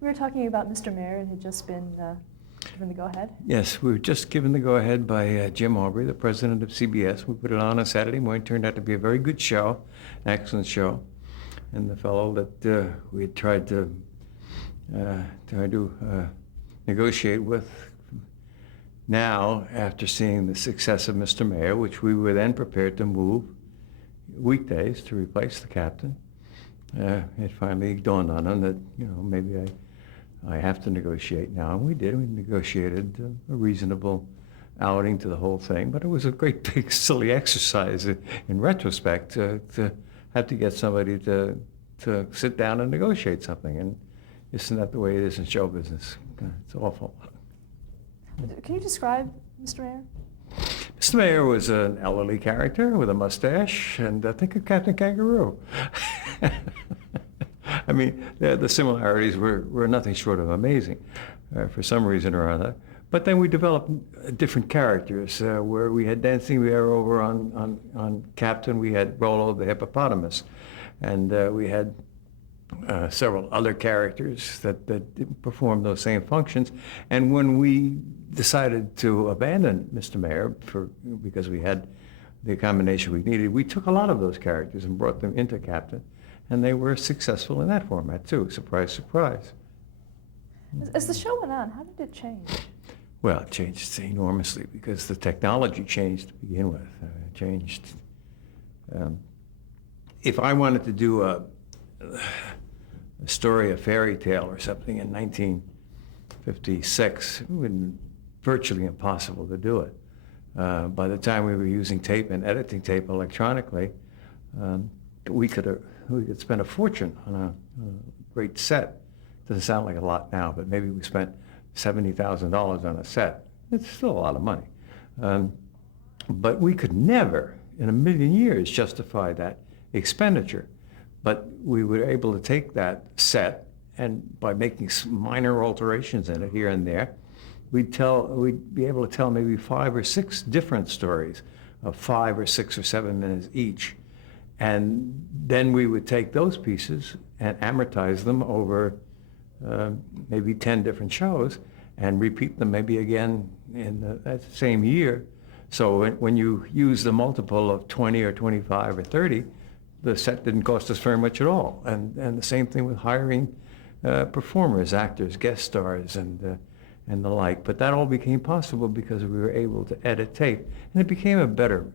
We were talking about Mr. Mayor and had just been given the go-ahead. Yes, we were just given the go-ahead by Jim Aubrey, the president of CBS. We put it on a Saturday morning. Turned out to be a very good show, an excellent show. And the fellow that we had tried to negotiate with, now, after seeing the success of Mr. Mayor, which we were then prepared to move weekdays to replace the captain, it finally dawned on him that, maybe I have to negotiate now. And we did. We negotiated a reasonable outing to the whole thing. But it was a great big silly exercise in retrospect to have to get somebody to sit down and negotiate something. And isn't that the way it is in show business? It's awful. Can you describe Mr. Mayor? Mr. Mayor was an elderly character with a mustache, and I think of Captain Kangaroo. I mean, the similarities were nothing short of amazing for some reason or other. But then we developed different characters where we had Dancing Bear over on Captain. We had Rollo the hippopotamus. And we had several other characters that performed those same functions. And when we decided to abandon Mr. Mayor because we had the combination we needed, we took a lot of those characters and brought them into Captain. And they were successful in that format, too. Surprise, surprise. As the show went on, how did it change? Well, it changed enormously because the technology changed to begin with. It changed. If I wanted to do a story, a fairy tale or something in 1956, it would have been virtually impossible to do it. By the time we were using tape and editing tape electronically, we could spend a fortune on a great set. Doesn't sound like a lot now, but maybe we spent $70,000 on a set. It's still a lot of money. But we could never, in a million years, justify that expenditure. But we were able to take that set, and by making minor alterations in it here and there, we'd be able to tell maybe 5 or 6 different stories of 5 or 6 or 7 minutes each. And then we would take those pieces and amortize them over maybe 10 different shows and repeat them maybe again in that same year. So when you use the multiple of 20 or 25 or 30, the set didn't cost us very much at all. And the same thing with hiring performers, actors, guest stars, and the like. But that all became possible because we were able to edit tape. And it became a better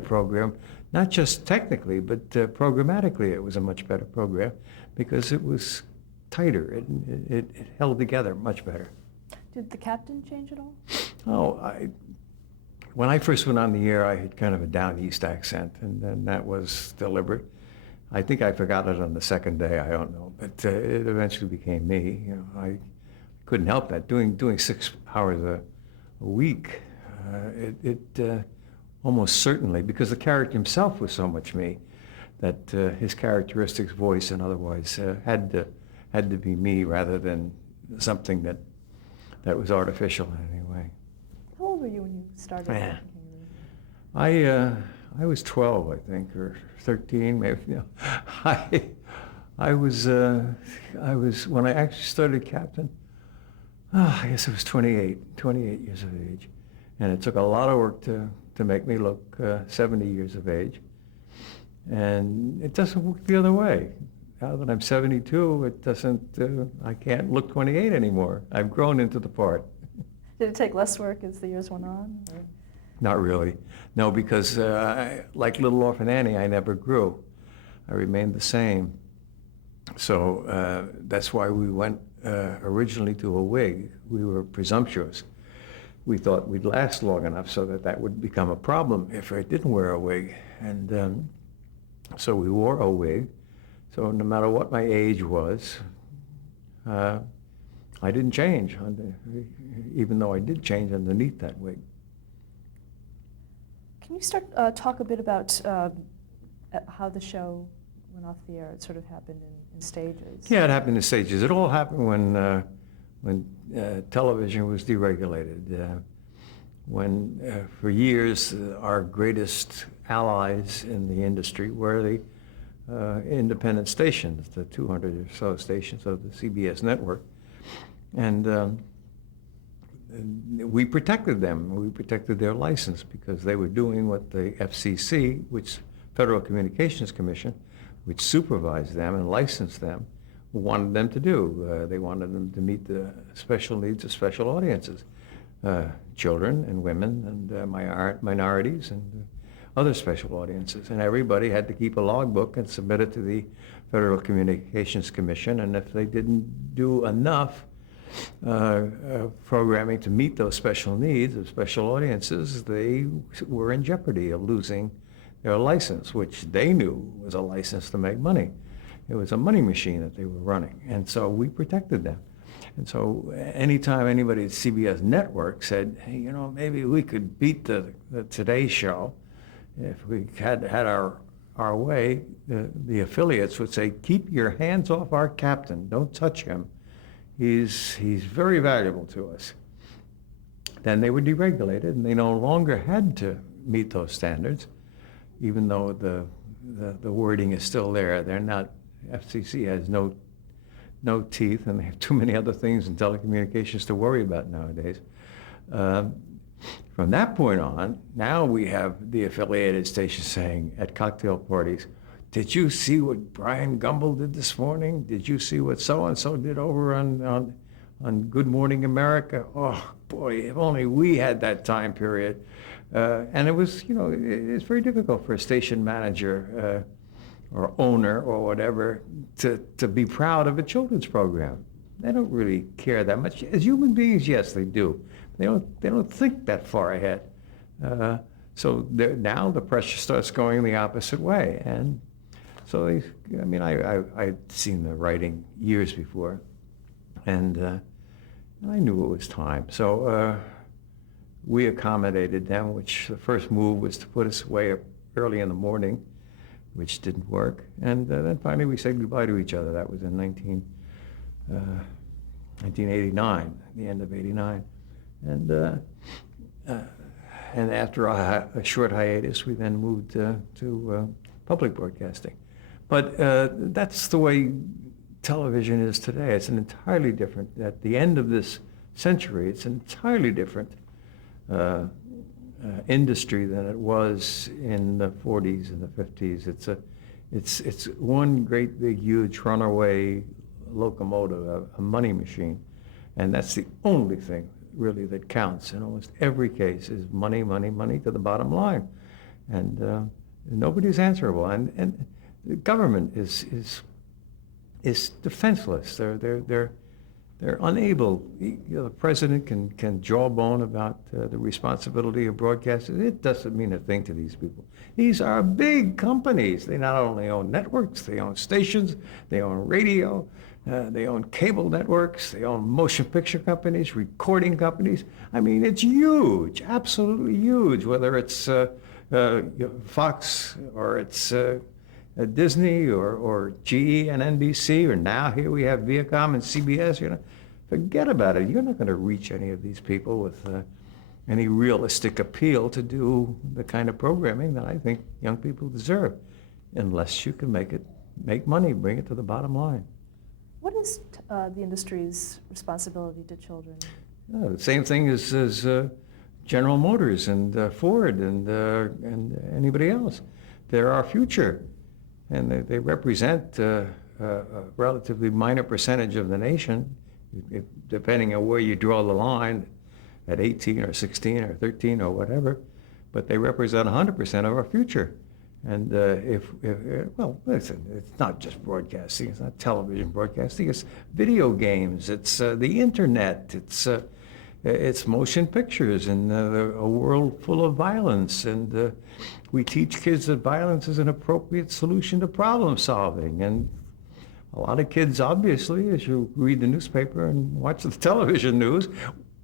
program, not just technically, but programmatically it was a much better program because it was tighter. It held together much better. Did the captain change at all? Oh, when I first went on the air, I had kind of a down east accent, and then that was deliberate. I think I forgot it on the second day, I don't know, but it eventually became me. I couldn't help that. Doing 6 hours a week, it almost certainly, because the character himself was so much me, that his characteristics, voice, and otherwise had to be me rather than something that was artificial in any way. How old were you when you started? Man. I was 12, I think, or 13, maybe. I was when I actually started Captain. I guess I was 28 years of age, and it took a lot of work to make me look 70 years of age. And it doesn't work the other way. Now that I'm 72, it doesn't. I can't look 28 anymore. I've grown into the part. Did it take less work as the years went on? Or? Not really. No, because like Little Orphan Annie, I never grew. I remained the same. So that's why we went originally to a wig. We were presumptuous. We thought we'd last long enough so that would become a problem if I didn't wear a wig. And so we wore a wig. So no matter what my age was, I didn't change, even though I did change underneath that wig. Can you talk a bit about how the show went off the air? It sort of happened in stages. Yeah, it happened in stages. It all happened when television was deregulated. When for years our greatest allies in the industry were the independent stations, the 200 or so stations of the CBS network. And we protected them. We protected their license because they were doing what the FCC, which Federal Communications Commission, which supervised them and licensed them, wanted them to do. They wanted them to meet the special needs of special audiences, children and women and minorities and other special audiences. And everybody had to keep a logbook and submit it to the Federal Communications Commission. And if they didn't do enough programming to meet those special needs of special audiences, they were in jeopardy of losing their license, which they knew was a license to make money. It was a money machine that they were running, and so we protected them. And so anytime anybody at CBS Network said, hey, you know, maybe we could beat the Today Show if we had our way, the affiliates would say, keep your hands off our captain, don't touch him. He's very valuable to us. Then they were deregulated, and they no longer had to meet those standards, even though the wording is still there. They're not, FCC has no teeth, and they have too many other things in telecommunications to worry about nowadays. From that point on, now we have the affiliated stations saying at cocktail parties, did you see what Brian Gumbel did this morning? Did you see what so-and-so did over on Good Morning America? Oh, boy, if only we had that time period. And it was, you know, it's very difficult for a station manager or owner or whatever to be proud of a children's program. They don't really care that much. As human beings, yes, they do. They don't think that far ahead. So now the pressure starts going the opposite way. And so, I mean, I'd seen the writing years before, and I knew it was time. So we accommodated them, which the first move was to put us away early in the morning, which didn't work. And then finally we said goodbye to each other. That was in 1989, the end of 89. And after a short hiatus, we then moved to public broadcasting. But that's the way television is today. It's an entirely different, at the end of this century, it's an entirely different industry than it was in the 40s and the 50s. It's one great big huge runaway locomotive, a money machine, and that's the only thing really that counts in almost every case is money, money, money to the bottom line, and nobody's answerable. And the government is defenseless. They're unable. You know, the president can jawbone about the responsibility of broadcasters. It doesn't mean a thing to these people. These are big companies. They not only own networks, they own stations, they own radio, they own cable networks, they own motion picture companies, recording companies. I mean, it's huge, absolutely huge, whether it's Fox or it's Disney or GE and NBC, or now here we have Viacom and CBS. You know, forget about it. You're not going to reach any of these people with any realistic appeal to do the kind of programming that I think young people deserve, unless you can make money, bring it to the bottom line. What is the industry's responsibility to children? The same thing as General Motors and Ford and anybody else. They're our future. And they represent a relatively minor percentage of the nation, depending on where you draw the line, at 18 or 16 or 13 or whatever, but they represent 100% of our future. And well, listen, it's not just broadcasting, it's not television broadcasting, it's video games, it's the internet, it's motion pictures, and a world full of violence. And we teach kids that violence is an appropriate solution to problem solving. And a lot of kids, obviously, as you read the newspaper and watch the television news,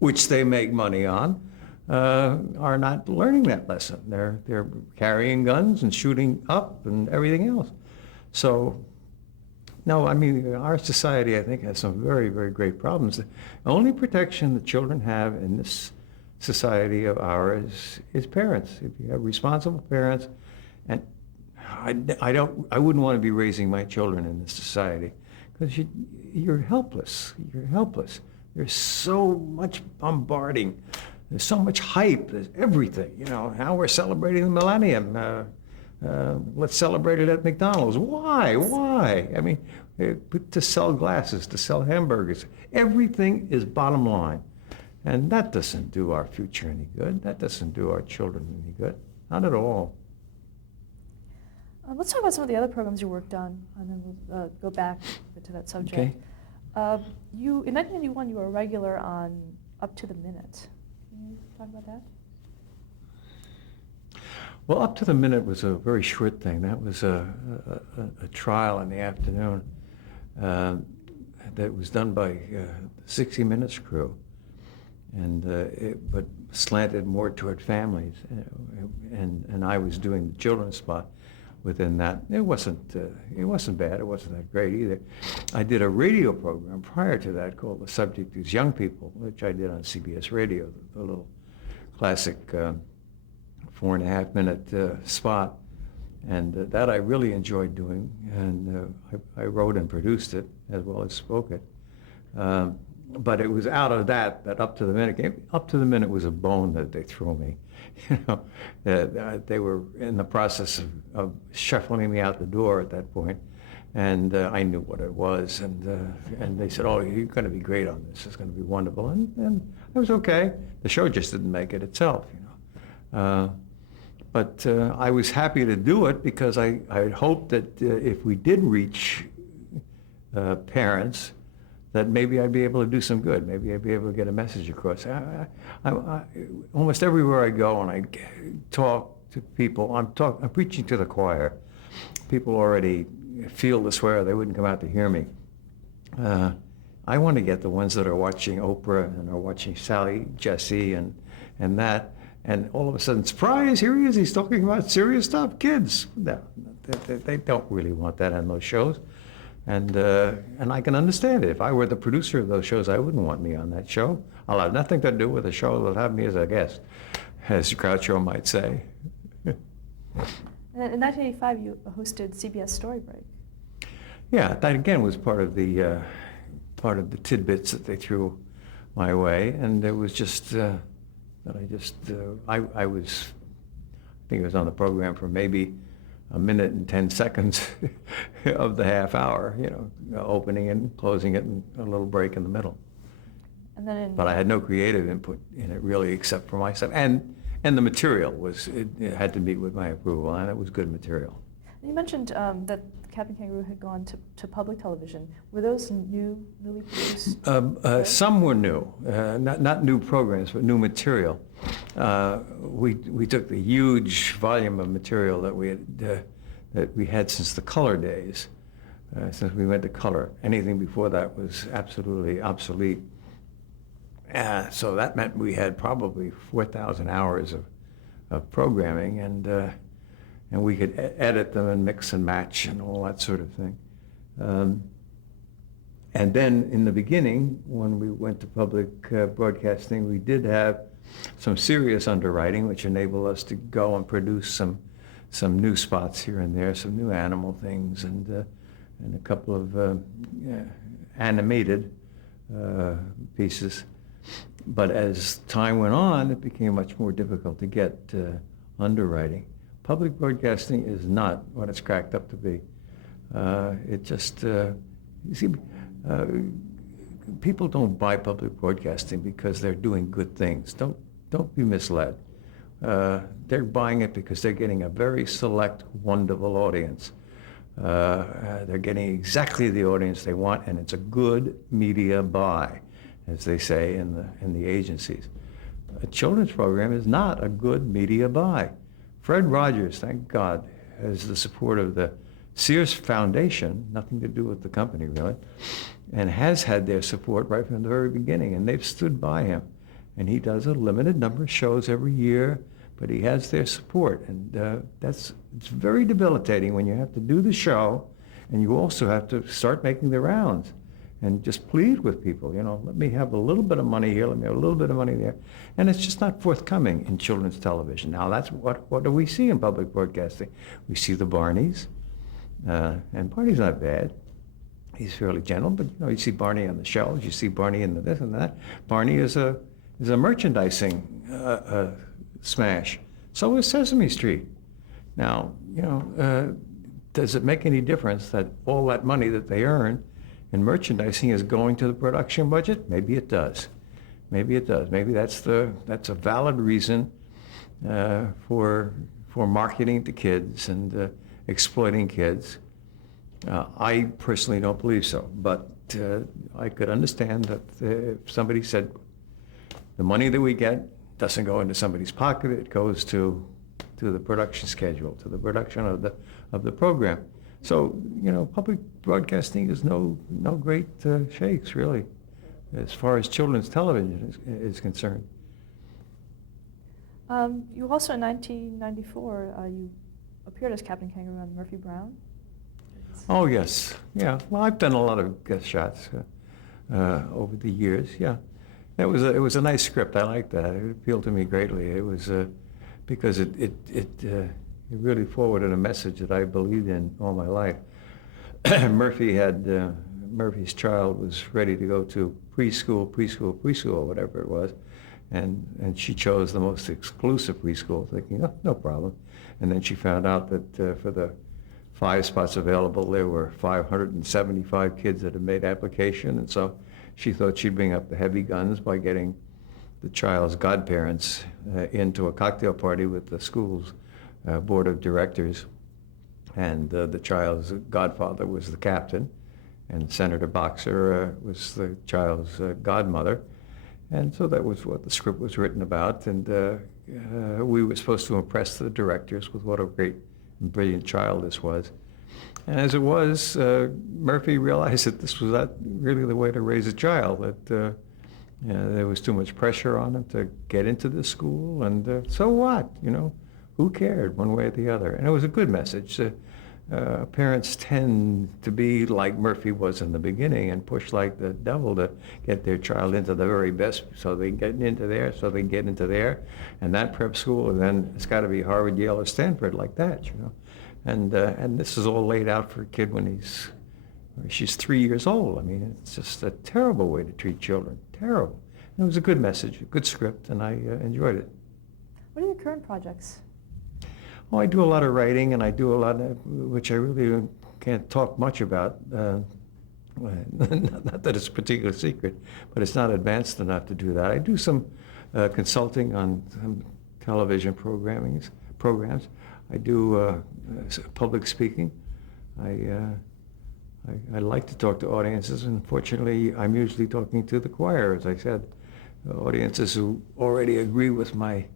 which they make money on, are not learning that lesson. They're carrying guns and shooting up and everything else. So, no, I mean, our society, I think, has some very, very great problems. The only protection that children have in this society of ours is parents. If you have responsible parents, and I wouldn't want to be raising my children in this society, because you're helpless. You're helpless. There's so much bombarding. There's so much hype. There's everything. You know, now we're celebrating the millennium. Let's celebrate it at McDonald's. Why? Why? I mean, to sell glasses, to sell hamburgers. Everything is bottom line. And that doesn't do our future any good. That doesn't do our children any good. Not at all. Let's talk about some of the other programs you worked on, and then we'll go back to that subject. Okay. In 1991, you were a regular on Up to the Minute. Can you talk about that? Well, Up to the Minute was a very short thing. That was a trial in the afternoon that was done by the 60 Minutes crew, and but slanted more toward families. And I was doing the children's spot within that. It wasn't bad. It wasn't that great either. I did a radio program prior to that called The Subject is Young People, which I did on CBS Radio, the little classic 4.5-minute spot, and that I really enjoyed doing, and I wrote and produced it as well as spoke it. But it was out of that Up to the Minute came. Up to the Minute was a bone that they threw me. You know, they were in the process of shuffling me out the door at that point, and I knew what it was, and they said, "Oh, you're going to be great on this. It's going to be wonderful," and I was okay. The show just didn't make it itself, you know. But I was happy to do it because I hoped that if we did reach parents, that maybe I'd be able to do some good. Maybe I'd be able to get a message across. I almost everywhere I go and I talk to people, I'm preaching to the choir. People already feel this way or they wouldn't come out to hear me. I want to get the ones that are watching Oprah and are watching Sally Jesse and that, and all of a sudden, surprise, here he is, he's talking about serious stuff. Kids, no, they don't really want that on those shows. And I can understand it. If I were the producer of those shows, I wouldn't want me on that show. I'll have nothing to do with the show. They'll have me as a guest, as Groucho might say. And in 1985, you hosted CBS Story Break. Yeah, that again was part of the tidbits that they threw my way, and it was just that I think I was on the program for maybe a minute and 10 seconds of the half hour, you know, opening and closing it and a little break in the middle. And then but I had no creative input in it really except for myself. And the material it had to meet with my approval, and it was good material. You mentioned that Captain Kangaroo had gone to public television. Were those newly produced? Some were new, not new programs, but new material. We took the huge volume of material that we had since the color days, since we went to color. Anything before that was absolutely obsolete. So that meant we had probably 4,000 hours of programming, and we could edit them and mix and match and all that sort of thing. And then in the beginning, when we went to public broadcasting, we did have some serious underwriting, which enabled us to go and produce some new spots here and there, some new animal things, and a couple of animated pieces. But as time went on, it became much more difficult to get underwriting. Public broadcasting is not what it's cracked up to be. It just, you see, people don't buy public broadcasting because they're doing good things. Don't be misled. They're buying it because they're getting a very select, wonderful audience. They're getting exactly the audience they want, and it's a good media buy, as they say in the agencies. A children's program is not a good media buy. Fred Rogers, thank God, has the support of the Sears Foundation, nothing to do with the company really, and has had their support right from the very beginning, and they've stood by him. And he does a limited number of shows every year, but he has their support, and it's very debilitating when you have to do the show, and you also have to start making the rounds, and just plead with people, you know, let me have a little bit of money here, let me have a little bit of money there, and it's just not forthcoming in children's television. Now that's what do we see in public broadcasting? We see the Barneys, and Barney's not bad. He's fairly gentle, but you see Barney on the shelves, you see Barney in the this and that. Barney is a merchandising smash. So is Sesame Street. Now, does it make any difference that all that money that they earn in merchandising is going to the production budget? Maybe it does. Maybe it does. Maybe that's a valid reason for marketing to kids and exploiting kids. I personally don't believe so, but I could understand that if somebody said the money that we get doesn't go into somebody's pocket, it goes to the production schedule, to the production of the program. So, public broadcasting is no great shakes, really, as far as children's television is concerned. You also, in 1994, you appeared as Captain Kangaroo on Murphy Brown. Oh, yes. Yeah. Well, I've done a lot of guest shots over the years, yeah. It was a nice script. I liked that. It appealed to me greatly. It was because it really forwarded a message that I believed in all my life. Murphy's child was ready to go to preschool, whatever it was, and she chose the most exclusive preschool, thinking, oh, no problem. And then she found out that for the 5 spots available, there were 575 kids that had made application, and so she thought she'd bring up the heavy guns by getting the child's godparents into a cocktail party with the school's board of directors, and the child's godfather was the captain, and Senator Boxer was the child's godmother, and so that was what the script was written about, and we were supposed to impress the directors with what a great and brilliant child this was. And as it was, Murphy realized that this was not really the way to raise a child, that there was too much pressure on him to get into this school, and so what, who cared one way or the other? And it was a good message. Parents tend to be like Murphy was in the beginning and push like the devil to get their child into the very best so they get into there, and that prep school, and then it's got to be Harvard, Yale, or Stanford like that, And this is all laid out for a kid when she's 3 years old. I mean, it's just a terrible way to treat children. Terrible. And it was a good message, a good script, and I enjoyed it. What are your current projects? Oh, I do a lot of writing, and I do a lot of, which I really can't talk much about. Not that it's a particular secret, but it's not advanced enough to do that. I do some consulting on some television programs. I do public speaking. I like to talk to audiences, and fortunately, I'm usually talking to the choir, as I said, audiences who already agree with my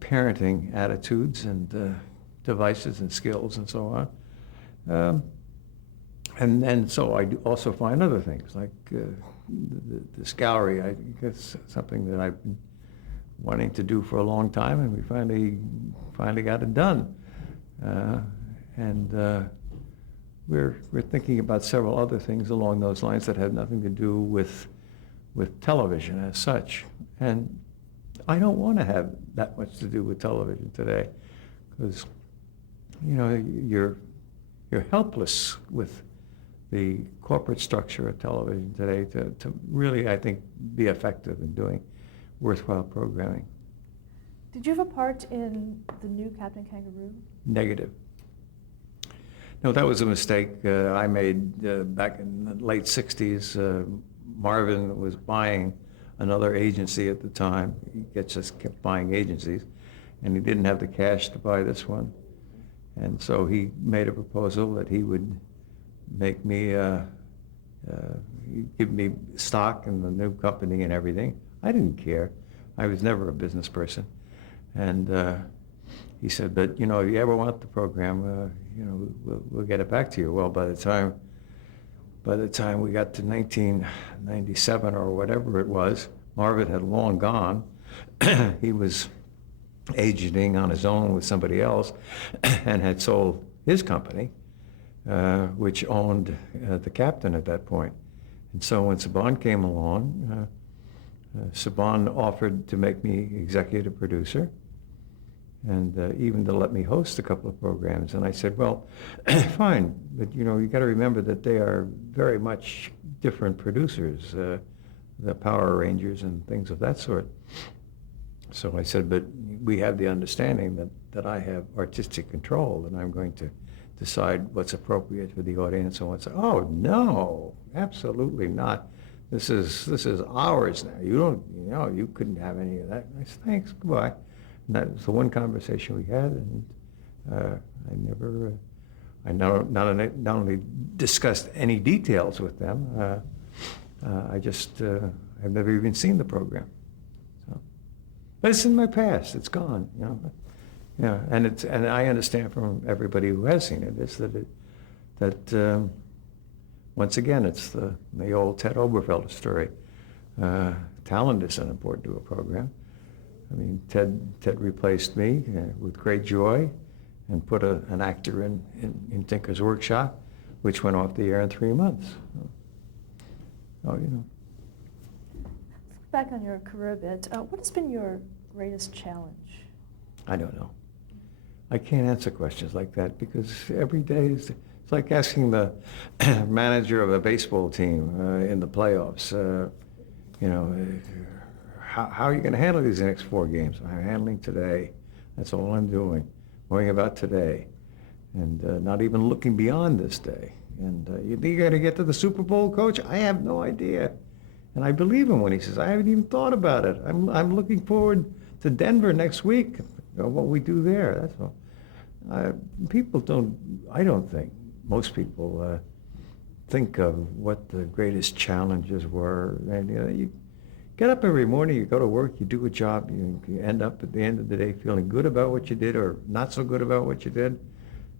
parenting attitudes and devices and skills and so on. And so I do also find other things, like this gallery. I think it's something that I've been wanting to do for a long time, and we finally got it done. We're thinking about several other things along those lines that have nothing to do with television as such. And I don't want to have that much to do with television today, because you're helpless with the corporate structure of television today to really, I think, be effective in doing worthwhile programming. Did you have a part in the new Captain Kangaroo? Negative. No, that was a mistake I made back in the late 60s. Marvin was buying another agency at the time. He just kept buying agencies, and he didn't have the cash to buy this one. And so he made a proposal that he would make me, give me stock in the new company and everything. I didn't care. I was never a business person. And he said, but if you ever want the program, we'll get it back to you. Well, by the time we got to 1997 or whatever it was, Marvin had long gone. He was agenting on his own with somebody else and had sold his company, which owned the captain at that point. And so when Saban came along, Saban offered to make me executive producer. and even to let me host a couple of programs. And I said, well, fine, but you got to remember that they are very much different producers, the Power Rangers and things of that sort. So I said, but we have the understanding that I have artistic control, and I'm going to decide what's appropriate for the audience and what's, oh, no, absolutely not. This is ours now. You don't, you couldn't have any of that. I said, thanks, goodbye. And that was the one conversation we had, and I not only discussed any details with them, I've never even seen the program. So, but it's in my past. It's gone. Yeah, and I understand from everybody who has seen it is that once again it's the old Ted Oberfelder story. Talent isn't important to a program. I mean, Ted replaced me with great joy, and put an actor in Tinker's Workshop, which went off the air in 3 months. Oh, Let's look back on your career a bit. What has been your greatest challenge? I don't know. I can't answer questions like that because every day it's like asking the manager of a baseball team in the playoffs, how are you going to handle these next 4 games? I'm handling today. That's all I'm doing. Worrying about today. And not even looking beyond this day. And you think you're going to get to the Super Bowl, Coach? I have no idea. And I believe him when he says, I haven't even thought about it. I'm looking forward to Denver next week, what we do there, that's all. I don't think, most people think of what the greatest challenges were. And you get up every morning, you go to work, you do a job, you end up at the end of the day feeling good about what you did or not so good about what you did.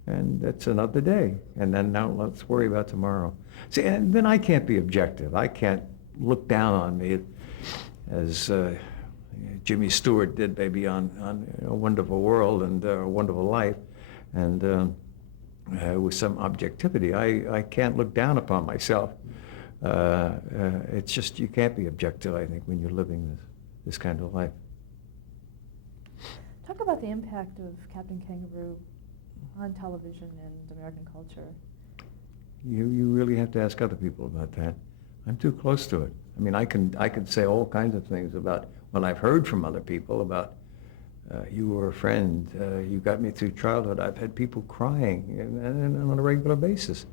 And that's another day. And then now let's worry about tomorrow. See, and then I can't be objective. I can't look down on me as Jimmy Stewart did maybe on A Wonderful World and A Wonderful Life, and with some objectivity. I can't look down upon myself. It's just, you can't be objective, I think, when you're living this kind of life. Talk about the impact of Captain Kangaroo on television and American culture. You really have to ask other people about that. I'm too close to it. I mean, I can say all kinds of things about what I've heard from other people about you were a friend, you got me through childhood. I've had people crying and on a regular basis.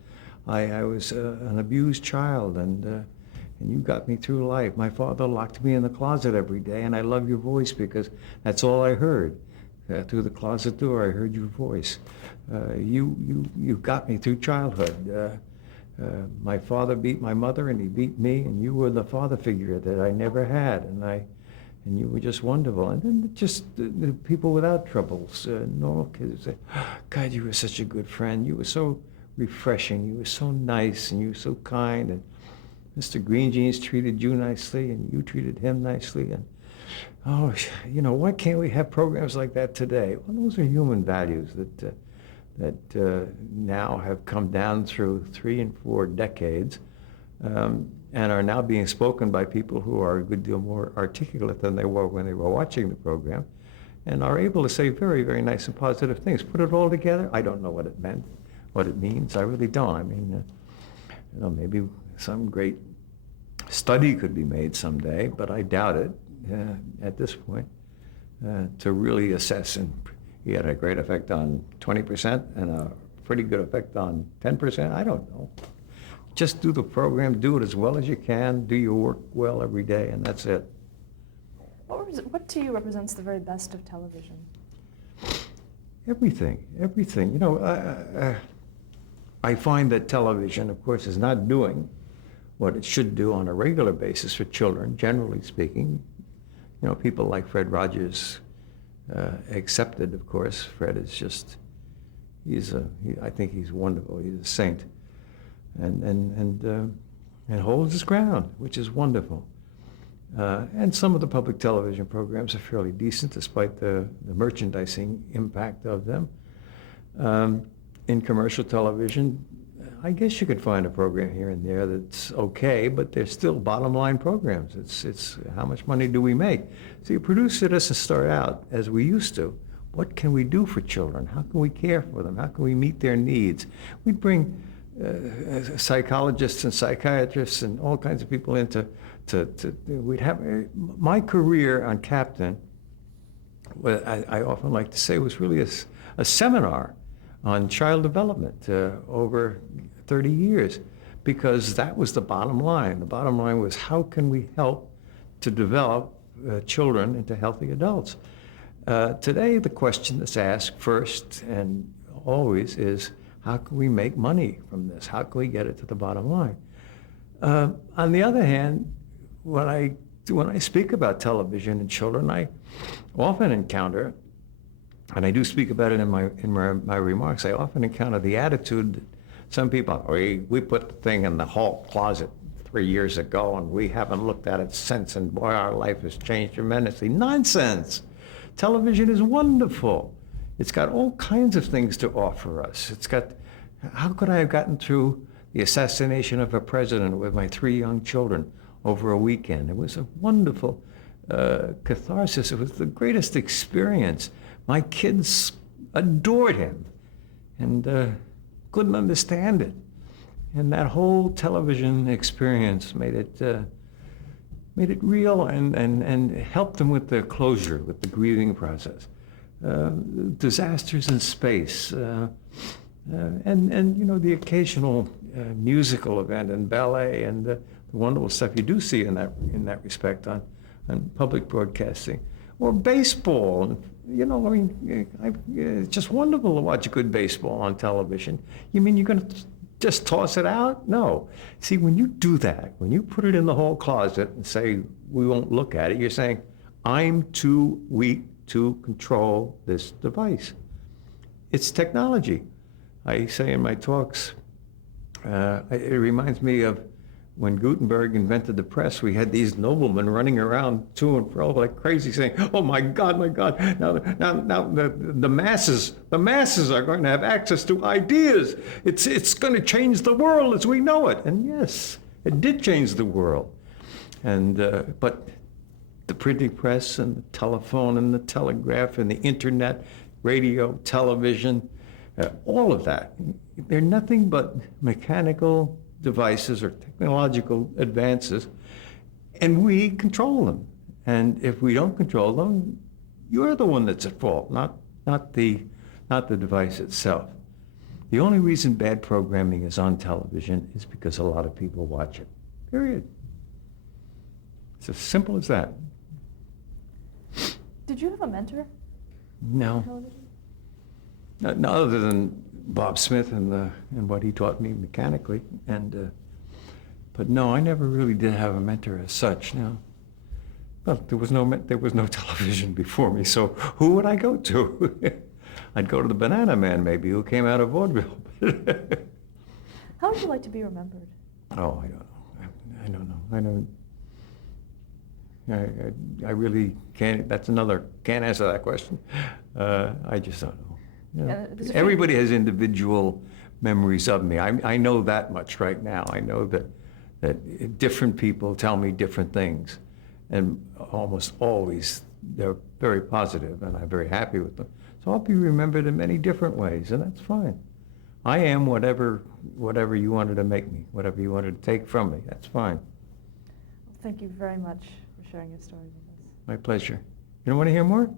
I was an abused child, and you got me through life. My father locked me in the closet every day, and I love your voice because that's all I heard. Through the closet door, I heard your voice. You got me through childhood. My father beat my mother, and he beat me, and you were the father figure that I never had, and you were just wonderful. And then just the people without troubles, normal kids say, oh, God, you were such a good friend. You were so refreshing. You were so nice, and you were so kind. And Mr. Green Jeans treated you nicely, and you treated him nicely. And oh, why can't we have programs like that today? Well, those are human values that now have come down through 3 and 4 decades. And are now being spoken by people who are a good deal more articulate than they were when they were watching the program, and are able to say very, very nice and positive things. Put it all together, I don't know what it meant, what it means. I really don't. I mean, maybe some great study could be made someday, but I doubt it at this point, to really assess. And he had a great effect on 20% and a pretty good effect on 10%. I don't know. Just do the program, do it as well as you can, do your work well every day, and that's it. What to you represents the very best of television? Everything. I find that television, of course, is not doing what it should do on a regular basis for children, generally speaking. People like Fred Rogers, accepted, of course. Fred is just, I think he's wonderful. He's a saint. And holds his ground, which is wonderful. And some of the public television programs are fairly decent, despite the merchandising impact of them. In commercial television, I guess you could find a program here and there that's okay, but they're still bottom line programs. It's how much money do we make? So your producer doesn't start out, as we used to, what can we do for children? How can we care for them? How can we meet their needs? We'd bring psychologists and psychiatrists and all kinds of people in we'd have, my career on Captain, what I often like to say, was really a seminar on child development over 30 years, because that was the bottom line. The bottom line was, how can we help to develop children into healthy adults? Today, the question that's asked first and always is, how can we make money from this? How can we get it to the bottom line? On the other hand, when I speak about television and children, I often encounter, and I do speak about it in my remarks, I often encounter the attitude that some people, we put the thing in the hall closet 3 years ago and we haven't looked at it since, and boy, our life has changed tremendously. Nonsense! Television is wonderful. It's got all kinds of things to offer us. How could I have gotten through the assassination of a president with my 3 young children over a weekend? It was a wonderful catharsis. It was the greatest experience. My kids adored him and couldn't understand it. And that whole television experience made it real and helped them with the closure, with the grieving process. Disasters in space, and the occasional musical event and ballet and the wonderful stuff you do see in that respect on public broadcasting, or baseball. It's just wonderful to watch good baseball on television. You mean you're going to just toss it out? No. See, when you do that, when you put it in the hall closet and say, we won't look at it, you're saying, I'm too weak to control this device. It's technology. I say in my talks, it reminds me of when Gutenberg invented the press. We had these noblemen running around to and fro like crazy, saying, "Oh my God, my God! Now the masses are going to have access to ideas. It's going to change the world as we know it." And yes, it did change the world. And but the printing press and the telephone and the telegraph and the internet, radio, television, all of that, they're nothing but mechanical devices or technological advances, and we control them. And if we don't control them, you're the one that's at fault, not the device itself. The only reason bad programming is on television is because a lot of people watch it. Period. It's as simple as that. Did you have a mentor No. on television? No, other than Bob Smith and what he taught me mechanically, but no, I never really did have a mentor as such. No, well, there was no television before me, so who would I go to? I'd go to the Banana Man, maybe, who came out of vaudeville. How would you like to be remembered? Oh, I don't know. I don't. I really can't. Can't answer that question. I just don't know. Yeah. Everybody has individual memories of me. I know that much right now. I know that different people tell me different things, and almost always they're very positive, and I'm very happy with them. So I'll be remembered in many different ways, and that's fine. I am whatever you wanted to make me, whatever you wanted to take from me. That's fine. Well, thank you very much for sharing your story with us. My pleasure. You don't want to hear more?